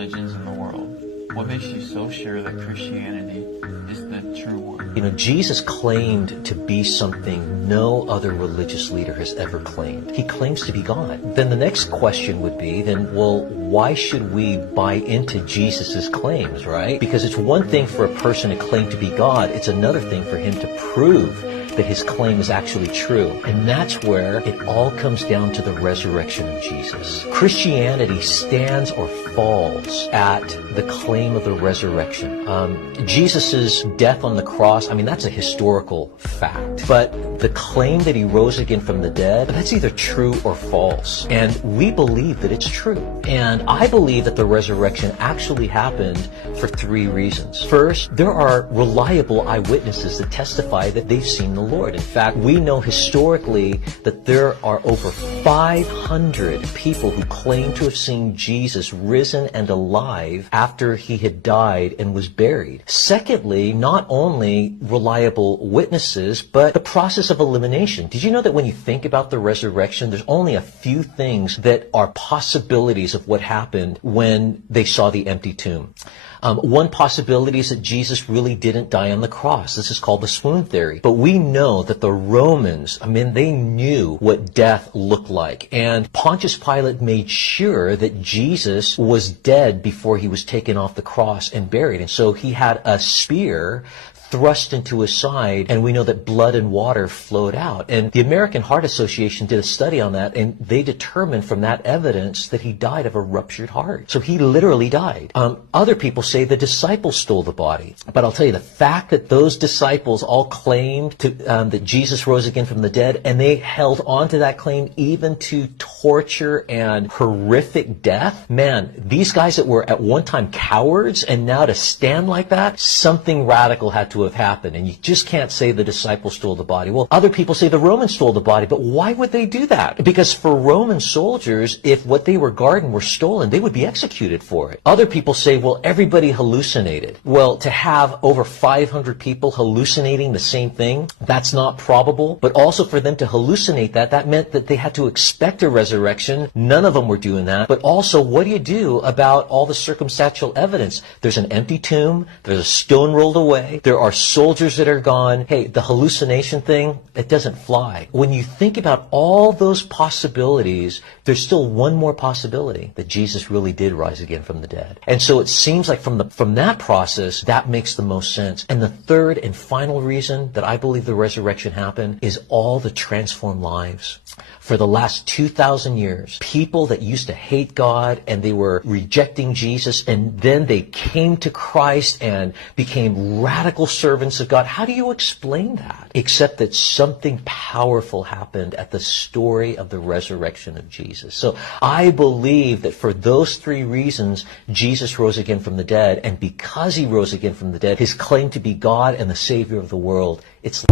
religions in the world, what makes you so sure that Christianity is the true one? You know, Jesus claimed to be something no other religious leader has ever claimed. He claims to be God. Then the next question would be, well, why should we buy into Jesus' claims, right? Because it's one thing for a person to claim to be God, it's another thing for him to prove that his claim is actually true. And that's where it all comes down to the resurrection of Jesus. Christianity stands or falls at the claim of the resurrection. Jesus' death on the cross, I mean, that's a historical fact. But the claim that he rose again from the dead, that's either true or false. And we believe that it's true. And I believe that the resurrection actually happened for three reasons. First, there are reliable eyewitnesses that testify that they've seen the Lord. In fact, we know historically that there are over 500 people who claim to have seen Jesus risen and alive after he had died and was buried. Secondly, not only reliable witnesses, but the process of elimination. Did you know that when you think about the resurrection, there's only a few things that are possibilities of what happened when they saw the empty tomb? One possibility is that Jesus really didn't die on the cross. This is called the swoon theory. But we know that the Romans, I mean, they knew what death looked like. And Pontius Pilate made sure that Jesus was dead before he was taken off the cross and buried. And so he had a spear thrust into his side, and we know that blood and water flowed out. And the American Heart Association did a study on that, and they determined from that evidence that he died of a ruptured heart. So he literally died. Other people say the disciples stole the body. But I'll tell you, the fact that those disciples all claimed that Jesus rose again from the dead, and they held on to that claim even to torture and horrific death, man, these guys that were at one time cowards, and now to stand like that, something radical had to have happened. And you just can't say the disciples stole the body. Well, other people say the Romans stole the body, but why would they do that? Because for Roman soldiers, if what they were guarding were stolen, they would be executed for it. Other people say, well, everybody hallucinated. Well, to have over 500 people hallucinating the same thing, that's not probable. But also for them to hallucinate that meant that they had to expect a resurrection. None of them were doing that. But also, what do you do about all the circumstantial evidence? There's an empty tomb. There's a stone rolled away. There are soldiers that are gone. Hey, the hallucination thing, it doesn't fly. When you think about all those possibilities, there's still one more possibility, that Jesus really did rise again from the dead. And so it seems like from that process, that makes the most sense. And the third and final reason that I believe the resurrection happened is all the transformed lives. For the last 2,000 years, people that used to hate God and they were rejecting Jesus, and then they came to Christ and became radical servants of God. How do you explain that? Except that something powerful happened at the story of the resurrection of Jesus. So I believe that for those three reasons, Jesus rose again from the dead. And because he rose again from the dead, his claim to be God and the Savior of the world, it's